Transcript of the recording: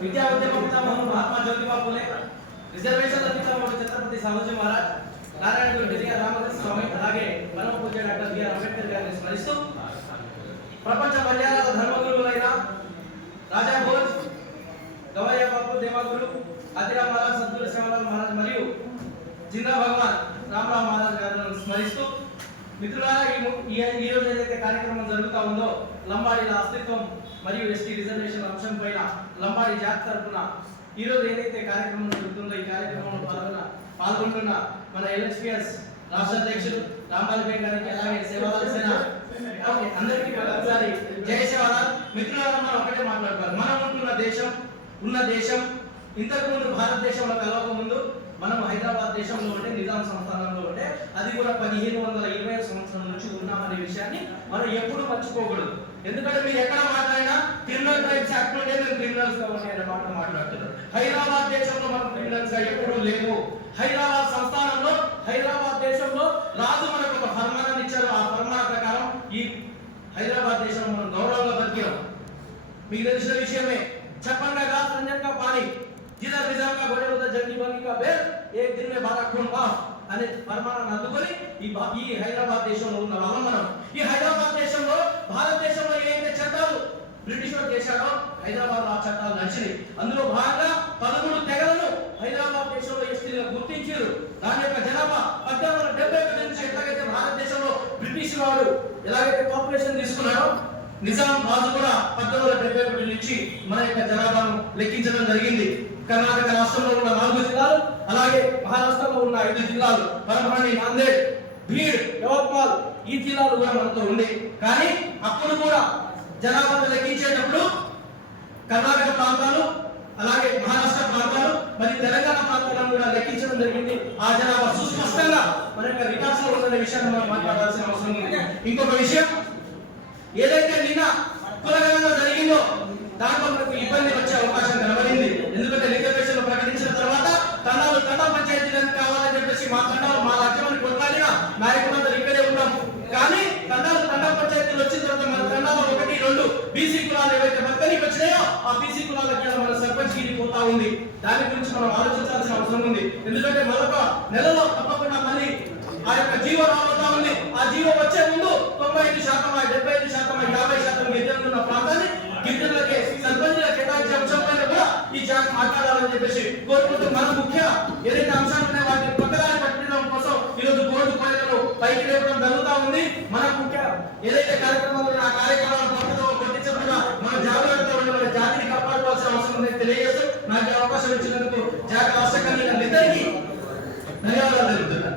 విద్యా ఉద్యమ మహాత్మా జ్యోతిబా ఫులే రిజర్వేషన్ల పితామహుడు ఛత్రపతి సాహుజీ మహారాజ్ నారాయణ గురు రామకృష్ణ స్వామి అలాగే పరమ పూజ్య డాక్టర్ బిఆర్ అంబేద్కర్ గారిని స్మరిస్తూ ప్రపంచ మర్యాద ధర్మగురువులైన రాజా భోజ్ గవయ్య బాబు దేవగురు అదిరామ్ మహారాజ్ సద్గురు శ్యామరాజ్ మహారాజ్ మరియు జిందా భగవాన్ రామరామ్ మహారాజ్ గారిని స్మరిస్తూ మిత్రులారా ఈ ఈ రోజు ఏదైతే కార్యక్రమం జరుగుతూ ఉందో లంబాడీల అస్తిత్వం మరియు ఎస్టీ రిజర్వేషన్ అంశం పైన లంబాడి జాతి తరపున ఈరోజు ఏదైతే కార్యక్రమం జరుగుతుందో ఈ కార్యక్రమంలో పాల్గొన్న పాల్గొంటున్న మన ఎల్హెచ్పిఎస్ రాష్ట్ర అధ్యక్షుడు రాంబాల్ గారికి అలాగే సేవాలాల్ సేన అందరికీ ఒకసారి జయ సేవాలాల్ మిత్రులారా మనం ఒకటే మాట్లాడుకోవాలి. మనం ఉంటున్న దేశం ఉన్న దేశం ఇంతకుముందు భారతదేశంలో కలవక ముందు మనం హైదరాబాద్ దేశంలో ఉంటే నిజాం సంస్థానంలో అది కూడా పదిహేను వందల ఇరవై సంవత్సరం నుంచి ఉన్నామనే విషయాన్ని మనం ఎప్పుడు మర్చిపోకూడదు ఎందుకంటే మీరు ఎక్కడ మాట్లాడినా క్రిమినల్ ట్రైబ్స్ యాక్ట్ ఉంటే మేము క్రిమినల్స్ గా ఉన్నాయి అనే మాట మాట్లాడుతున్నారు హైదరాబాద్ దేశంలో మనం క్రిమినల్స్ గా ఎప్పుడూ లేవు హైదరాబాద్ సంస్థానంలో హైదరాబాద్ దేశంలో రాజు మనకు ఒక ఫర్మానాన్ని ఇచ్చారు ఆ ఫర్మాన ప్రకారం ఈ హైదరాబాద్ దేశంలో మనం గౌరవంగా బతికాం మీకు తెలిసిన విషయమే छप्पन का घास रंजन का पानी जिधर रिजर्व का घोड़े उधर जंगी बंगी का बेल एक दिन में बारह खून माफ అనే ఫర్మానాన్ని అందుకొని ఈ ఈ హైదరాబాద్ దేశంలో ఉన్న వాళ్ళం మనం ఈ హైదరాబాద్ దేశంలో భారతదేశంలో ఏదైతే చట్టాలు బ్రిటిష్ వారు చేశారో హైదరాబాద్ ఆ చట్టాలు నచ్చినాయి అందులో భాగంగా పదమూడు తెగలను హైదరాబాద్ దేశంలో ఎస్టీలుగా గుర్తించారు. దాని యొక్క జనాభా పద్దెనిమిది వందల డెబ్బై ఒకటి నుంచి ఎట్లాగైతే భారతదేశంలో బ్రిటిష్ వారు ఎలాగైతే పాపులేషన్ తీసుకున్నారో నిజాం రాజు కూడా పద్దెనిమిది వందల డెబ్బై ఒకటి నుంచి మన యొక్క జనాభాను లెక్కించడం జరిగింది. కర్ణాటక రాష్ట్రంలో ఉన్న నాలుగు జిల్లాలు అలాగే మహారాష్ట్రలో ఉన్న ఐదు జిల్లాలు. పరమాణి నాందేడ్ బీడ్ యవత్మాల్ ఈ జిల్లాలు కూడా మనతో ఉండే. కానీ అప్పుడు కూడా జనాభాను లెక్కించేటప్పుడు కర్ణాటక ప్రాంతాలు అలాగే మహారాష్ట్ర ప్రాంతాలు మరి తెలంగాణ ప్రాంతాలను కూడా లెక్కించడం జరిగింది. ఆ జనాభా సుస్పష్టంగా మన యొక్క రికార్డ్స్లో ఉన్న విషయాన్ని మనం మాట్లాడాల్సిన అవసరం ఉంది. ఇంకొక విషయం ఏదైతే నిన్న కులగణన జరిగిందో దాంట్లో మనకు ఇబ్బంది వచ్చే అవకాశం కనబడింది. ఎందుకంటే రిజర్వేషన్ ప్రకటించిన తర్వాత తండాలు తండా పంచాయతీలను కావాలని చెప్పేసి మా తండాలు నాయకులందరూ ఇక్కడే ఉన్నాం. కానీ తండాలు తండా పంచాయతీలు వచ్చిన తర్వాత మన తండాలో ఒకటి రెండు బీసీ కులాలు ఏవైతే బతకనికి వచ్చినాయో ఆ బీసీ కులాల కింద మన సర్పంచ్ గిరి పోతా ఉంది. దాని గురించి మనం ఆలోచించాల్సిన అవసరం ఉంది. ఎందుకంటే మరొక నెలలో తప్పకుండా మళ్ళీ ఆ యొక్క జీవ రాబోతా ఉంది. ఆ జీవ వచ్చే ముందు తొంభై ఐదు శాతం డెబ్బై ఐదు శాతం యాభై శాతం గిరిజనులు ఉన్న ప్రాంతాన్ని గిరిజనులకి సర్పంచుల కేటాయించే అంశం పైన కూడా ఈ జాతి మాట్లాడాలని చెప్పేసి కోరుకుంటూ మన ముఖ్య ఏదైతే అంశాలు పైకి లేపడం జరుగుతా ఉంది? మన ముఖ్య ఏదైతే కార్యక్రమాలు ఆ కార్యక్రమాలను పక్కతో కొట్టించకుండా మన జాగ్రత్తగా ఉండి మన జాతిని కాపాడుకోవాల్సిన అవసరం ఉందని తెలియజేస్తూ నాకు అవకాశం ఇచ్చినందుకు జాగ్రత్త అవసరం కన్వీనర్లు ఇద్దరికి ధన్యవాదాలు తెలుపుతున్నాను.